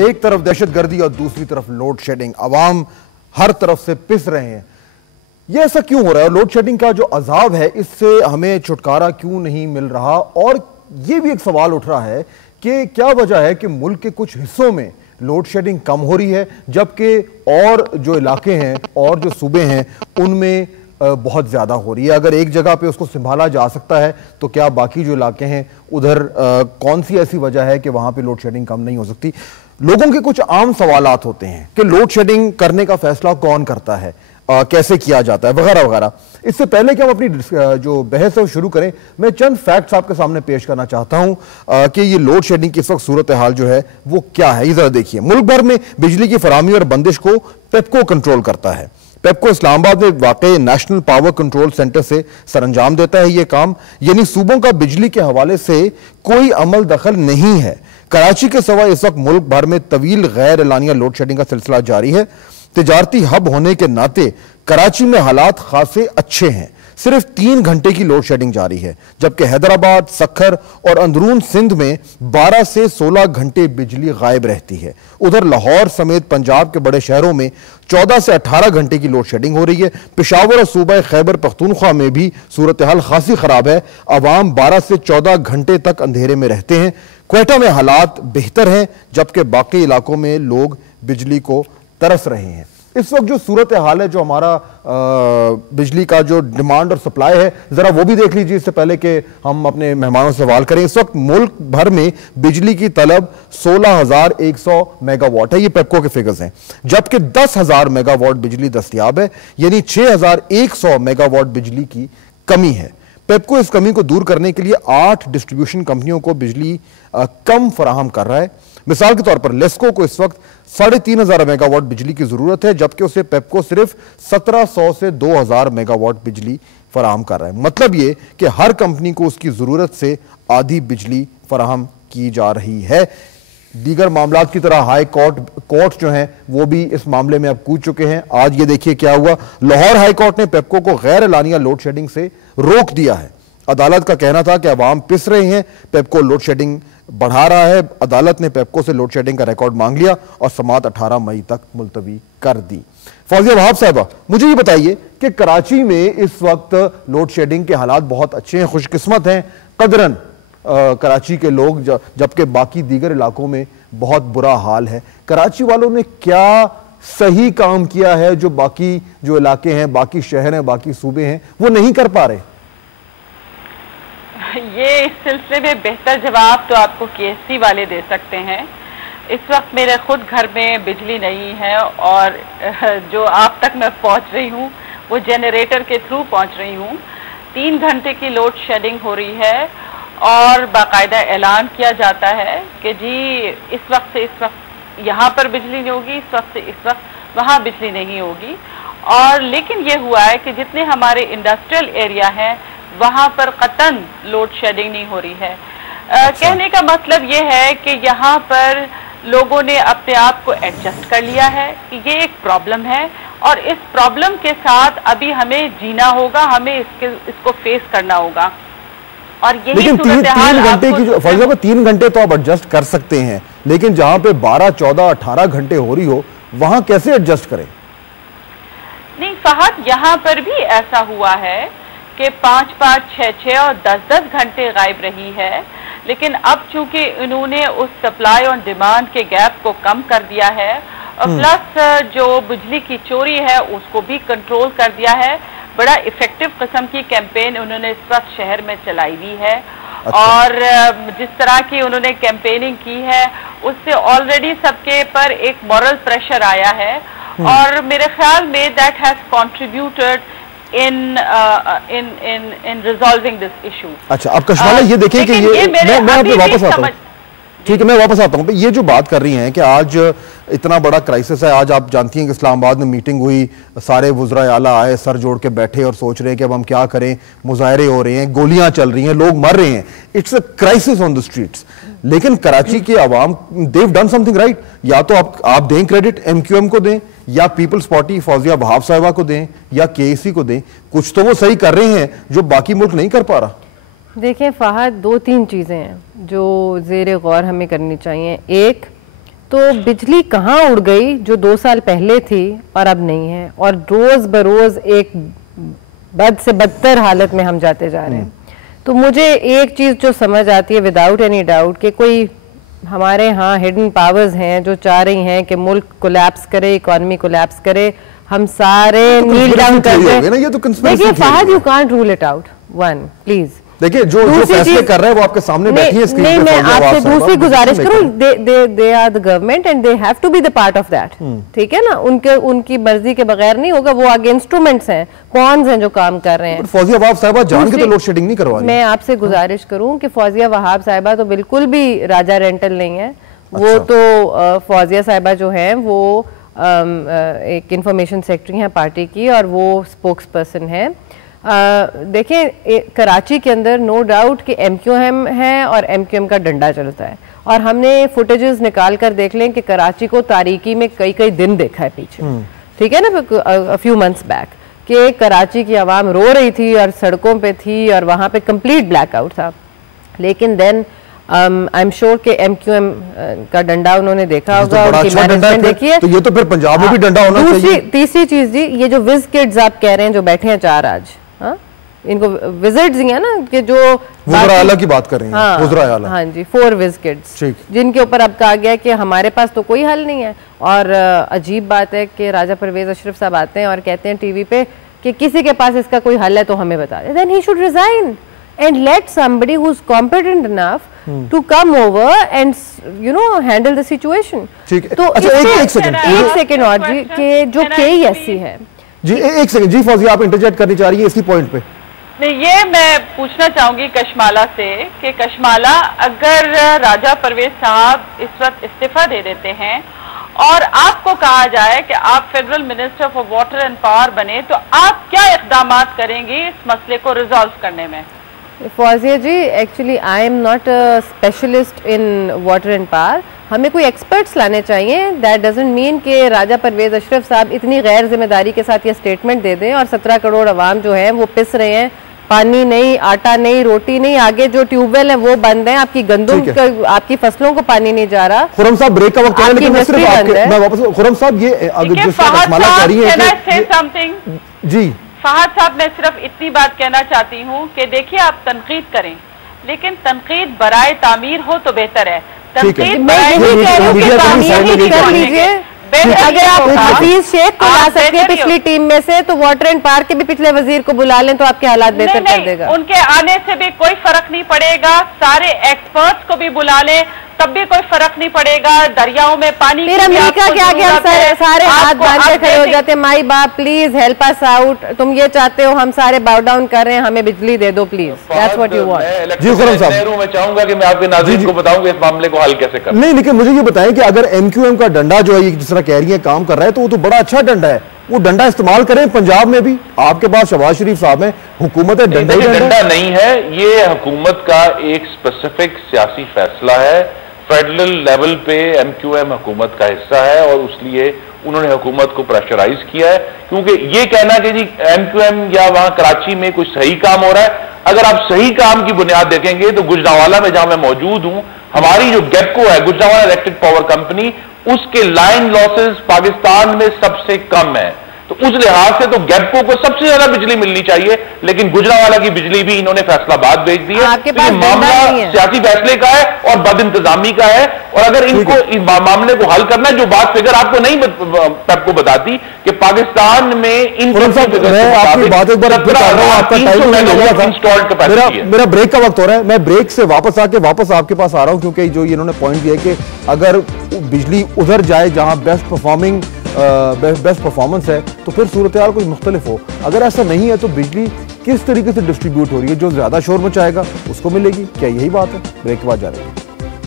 एक तरफ दहशतगर्दी और दूसरी तरफ लोड शेडिंग, अवाम हर तरफ से पिस रहे हैं। ये ऐसा क्यों हो रहा है? लोड शेडिंग का जो अजाब है इससे हमें छुटकारा क्यों नहीं मिल रहा? और ये भी एक सवाल उठ रहा है कि क्या वजह है कि मुल्क के कुछ हिस्सों में लोड शेडिंग कम हो रही है जबकि और जो इलाके हैं और जो सूबे हैं उनमें बहुत ज्यादा हो रही है। अगर एक जगह पे उसको संभाला जा सकता है तो क्या बाकी जो इलाके हैं उधर कौन सी ऐसी वजह है कि वहां पे लोड शेडिंग कम नहीं हो सकती? लोगों के कुछ आम सवालात होते हैं कि लोड शेडिंग करने का फैसला कौन करता है, कैसे किया जाता है, वगैरह वगैरह। इससे पहले कि हम अपनी जो बहस है वो शुरू करें, मैं चंद फैक्ट्स आपके सामने पेश करना चाहता हूं कि ये लोड शेडिंग की इस वक्त सूरत हाल जो है वो क्या है। ये जरा देखिए, मुल्क भर में बिजली की फराहमी और बंदिश को पेप्को कंट्रोल करता है। पेप्को इस्लामाबाद में वाक़ई नेशनल पावर कंट्रोल सेंटर से सरंजाम देता है ये काम, यानी सूबों का बिजली के हवाले से कोई अमल दखल नहीं है। कराची के सिवा इस वक्त मुल्क भर में तवील गैर एलानिया लोड शेडिंग का सिलसिला जारी है। तिजारती हब होने के नाते कराची में हालात खासे अच्छे हैं। सिर्फ 3 घंटे की लोड शेडिंग जारी है, जबकि हैदराबाद, सखर और अंदरून सिंध में 12 से 16 घंटे बिजली गायब रहती है। उधर लाहौर समेत पंजाब के बड़े शहरों में 14 से 18 घंटे की लोड शेडिंग हो रही है। पेशावर और सूबा खैबर पख्तूनख्वा में भी सूरत हाल खासी खराब है। अवाम 12 से 14 घंटे तक अंधेरे में रहते हैं। क्वेटा में हालात बेहतर हैं, जबकि बाकी इलाकों में लोग बिजली को तरस रहे हैं। इस वक्त जो सूरत हाल है, जो हमारा बिजली का जो डिमांड और सप्लाई है, जरा वो भी देख लीजिए इससे पहले कि हम अपने मेहमानों से सवाल करें। इस वक्त मुल्क भर में बिजली की तलब 16,100 मेगावाट है, ये पेप्को के फिगर्स हैं, जबकि 10,000 मेगावाट बिजली दस्तयाब है, यानी 6,100 मेगावाट बिजली की कमी है। पेप्को इस कमी को दूर करने के लिए 8 डिस्ट्रीब्यूशन कंपनियों को बिजली कम फराहम कर रहा है। मिसाल के तौर पर लेस्को को इस वक्त 3,500 मेगावाट बिजली की जरूरत है, जबकि उसे पेप्को सिर्फ 1,700 से 2,000 मेगावाट बिजली फराहम कर रहा है। मतलब ये कि हर कंपनी को उसकी जरूरत से आधी बिजली फराहम की जा रही है। दीगर मामलात की तरह हाई कोर्ट जो हैं वो भी इस मामले में अब कूद चुके हैं। आज ये देखिए क्या हुआ, लाहौर हाई कोर्ट ने पेप्को को गैर एलानिया लोड शेडिंग से रोक दिया है। अदालत का कहना था कि अवाम पिस रहे हैं, पेप्को लोड शेडिंग बढ़ा रहा है। अदालत ने पेप्को से लोड शेडिंग का रिकॉर्ड मांग लिया और समाअत 18 मई तक मुलतवी कर दी। फौजिया वहाब साहबा, मुझे ये बताइए कि कराची में इस वक्त लोड शेडिंग के हालात बहुत अच्छे हैं, खुशकिस्मत हैं कदरन कराची के लोग, जबकि बाकी दीगर इलाकों में बहुत बुरा हाल है। कराची वालों ने क्या सही काम किया है जो बाकी जो इलाके हैं, बाकी शहर हैं, बाकी सूबे हैं वो नहीं कर पा रहे? ये इस सिलसिले में बेहतर जवाब तो आपको केएससी वाले दे सकते हैं। इस वक्त मेरे खुद घर में बिजली नहीं है और जो आप तक मैं पहुंच रही हूँ वो जनरेटर के थ्रू पहुंच रही हूँ। 3 घंटे की लोड शेडिंग हो रही है और बाकायदा ऐलान किया जाता है कि जी इस वक्त से इस वक्त यहाँ पर बिजली नहीं होगी, इस वक्त से इस वक्त वहाँ बिजली नहीं होगी। और लेकिन ये हुआ है कि जितने हमारे इंडस्ट्रियल एरिया हैं वहाँ पर कतन लोड शेडिंग नहीं हो रही है। कहने का मतलब ये है कि यहाँ पर लोगों ने अपने आप को एडजस्ट कर लिया है कि ये एक प्रॉब्लम है और इस प्रॉब्लम के साथ अभी हमें जीना होगा, हमें इसको फेस करना होगा। और यही सूरत हाल 3 घंटे की जो फौजिया 3 घंटे तो आप एडजस्ट कर सकते हैं, लेकिन जहां पे 12, 14, 18 घंटे हो रही हो वहां कैसे एडजस्ट करें? नहीं फहद, यहाँ पर भी ऐसा हुआ है कि 5-5, 6-6 और 10-10 घंटे गायब रही है, लेकिन अब चूंकि इन्होंने उस सप्लाई और डिमांड के गैप को कम कर दिया है और प्लस जो बिजली की चोरी है उसको भी कंट्रोल कर दिया है। बड़ा इफेक्टिव किस्म की कैंपेन उन्होंने इस वक्त शहर में चलाई हुई है। अच्छा। और जिस तरह की उन्होंने कैंपेनिंग की है उससे ऑलरेडी सबके पर एक मॉरल प्रेशर आया है और मेरे ख्याल में that has contributed in resolving this issue। अच्छा, अब कशवाला ये देखिए कि ये मैं आपको वापस आता हूँ, ठीक है, मैं वापस आता हूँ। ये जो बात कर रही हैं कि आज इतना बड़ा क्राइसिस है, आज आप जानती हैं कि इस्लामाबाद में मीटिंग हुई, सारे वुज़रा आला आए, सर जोड़ के बैठे और सोच रहे हैं कि अब हम क्या करें, मुजाहरे हो रहे हैं, गोलियां चल रही हैं, लोग मर रहे हैं, it's a crisis on the streets. लेकिन कराची की आवाम, देव डन समथिंग राइट। या तो आप दें क्रेडिट MQM को दें या पीपल्स पार्टी फौजिया वहाब साहिबा को दें या KEC को दें, कुछ तो वो सही कर रहे हैं जो बाकी मुल्क नहीं कर पा रहा। देखें फहद, 2-3 चीज़ें हैं जो ज़ेरे गौर हमें करनी चाहिए। एक, तो बिजली कहाँ उड़ गई जो 2 साल पहले थी और अब नहीं है, और रोज बरोज एक बद से बदतर हालत में हम जाते जा रहे हैं। तो मुझे एक चीज़ जो समझ आती है विदाउट एनी डाउट कि कोई हमारे यहाँ हिडन पावर्स हैं जो चाह रही हैं कि मुल्क कोलैप्स करे, इकोनॉमी कोलैप्स करे, हम सारे नील डाउन कर दें। देखिए Fahad, you can't rule it out. One please देखिए जो फैसले कर रहे हैं वो आपके सामने बैठी है स्क्रीन पे। नहीं, मैं आपसे दूसरी गुजारिश करूं, they are the government and they have to be the part of that, ठीक है ना। उनकी मर्जी के बगैर नहीं होगा, वो आगे इंस्ट्रूमेंट्स हैं, कौन हैं जो काम कर रहे हैं। फौजिया वहाब साहिबा जान के तो लोड शेडिंग नहीं करवा रही। मैं आपसे गुजारिश करूं कि फौजिया वहाब साहिबा तो बिल्कुल भी राजा रेंटल नहीं है। वो तो फौजिया साहिबा जो है वो एक इंफॉर्मेशन सेक्रेटरी हैं पार्टी की और वो स्पोक्स पर्सन है। देखिए कराची के अंदर नो डाउट कि MQM है और MQM का डंडा चलता है, और हमने फुटेजेस निकाल कर देख लें कि कराची को तारीकी में कई कई दिन देखा है पीछे, ठीक है ना, फ्यू मंथ्स बैक, कि कराची की आवाम रो रही थी और सड़कों पे थी और वहाँ पे कंप्लीट ब्लैकआउट था। लेकिन देन आई एम श्योर कि MQM का डंडा उन्होंने देखा होगा, उनकी मैनेजमेंट देखी है। तो ये तो फिर पंजाब में भी डंडा होना चाहिए। तीसरी चीज जी, ये जो विज किड्स आप कह रहे हैं जो बैठे हैं 4 आज, हाँ इनको विजिट्स ही है ना कि जो वुज़रा आला की बात कर रही हैं, वुज़रा आला, हाँ जी, 4 विज किड्स जिनके ऊपर अब कहा गया कि हमारे पास तो कोई हल नहीं है। और अजीब बात है कि राजा परवेज अशरफ साहब आते हैं और कहते हैं टीवी पे कि किसी के पास इसका कोई हल है तो हमें बता दे। Then he should resign and let somebody who's competent enough to come over and handle the situation। ठीक है। तो अच्छा एक सेकंड और जी कि जो KESC है जी, एक सेकंड जी, फौजिया आप इंटरजेक्ट करनी चाह रही है इसी पॉइंट पे। नहीं, ये मैं पूछना चाहूंगी कशमाला से कि कशमाला, अगर राजा परवेज साहब इस वक्त इस्तीफा दे देते हैं और आपको कहा जाए कि आप federal minister for water and power बने, तो आप क्या इकदाम करेंगी इस मसले को रिजॉल्व करने में? Fauzia ji, actually I am not a specialist in water and power. हमें कोई एक्सपर्ट्स लाने चाहिए। दैट डजंट मीन कि राजा परवेज अशरफ साहब इतनी गैर जिम्मेदारी के साथ ये स्टेटमेंट दे दें और 17 करोड़ अवाम जो है वो पिस रहे हैं, पानी नहीं, आटा नहीं, रोटी नहीं, आगे जो ट्यूबवेल है वो बंद है, आपकी गंदम आपकी फसलों को पानी नहीं जा रहा। खुरम साहब ब्रेक का वक्त है, लेकिन मैं सिर्फ आपके, मैं वापस खुरम साहब ये कशमाला कह रही है जी, फहद साहब, मैं सिर्फ इतनी बात कहना चाहती हूँ कि देखिए आप तनकीद करें, लेकिन तनकीद बराए तामीर हो तो बेहतर है। तनकीद कर लीजिए। अगर आप हफीज शेख को ला सकते हैं पिछली टीम में से, तो वाटर एंड पावर के भी पिछले वजीर को बुला लें तो आपके हालात बेहतर कर देगा। उनके आने से भी कोई फर्क नहीं पड़ेगा, सारे एक्सपर्ट्स को भी बुला लें तब भी कोई फर्क नहीं पड़ेगा। दरियाओं में पानी फिर अमेरिका के आगे हम सारे हाथ बांध के खड़े हो जाते हैं, माई बाप प्लीज हेल्प अस आउट, तुम ये चाहते हो हम सारे बाउ डाउन कर रहे हैं, हमें बिजली दे दो please, that's what you want. जी खुरम साहब, मैं चाहूंगा कि मैं आपके नाज़रीन को बताऊंगा इस मामले को हल कैसे करना। नहीं, लेकिन मुझे ये बताएं कि अगर MQM का डंडा जो है जिस तरह कह रही है काम कर रहा है, तो वो तो बड़ा अच्छा डंडा है, वो डंडा इस्तेमाल करें पंजाब में भी। आपके पास शहबाज शरीफ साहब है, हुकूमत है, डंडा नहीं है, ये हुकूमत का एक स्पेसिफिक सियासी फैसला है। फेडरल लेवल पे MQM हुकूमत का हिस्सा है और इसलिए उन्होंने हुकूमत को प्रेशराइज किया है, क्योंकि ये कहना कि जी MQM या वहां कराची में कुछ सही काम हो रहा है, अगर आप सही काम की बुनियाद देखेंगे तो गुजरांवाला में जहां मैं मौजूद हूं, हमारी जो गेपको है गुजरांवाला इलेक्ट्रिक पावर कंपनी, उसके लाइन लॉसेस पाकिस्तान में सबसे कम है। तो उस लिहाज से तो गेपको को सबसे ज्यादा बिजली मिलनी चाहिए, लेकिन गुजरांवाला की बिजली भी इन्होंने फैसलाबाद भेज दी है। तो ये मामला सियासी फैसले का है और बदइंतजामी का है, और अगर इनको इस मामले को हल करना, जो बात फिगर आपको नहीं आपको बताती कि पाकिस्तान में इन मेरा ब्रेक का वक्त हो रहा है, मैं ब्रेक से वापस आपके पास आ रहा हूं, क्योंकि जो इन्होंने पॉइंट दिया कि अगर बिजली उधर जाए जहां बेस्ट परफॉर्मेंस है तो फिर सूरत हाल कोई मुख्तलिफ हो। अगर ऐसा नहीं है तो बिजली किस तरीके से डिस्ट्रीब्यूट हो रही है, जो ज्यादा शोर मचाएगा उसको मिलेगी, क्या यही बात है? ब्रेक के बाद जा रहे हैं।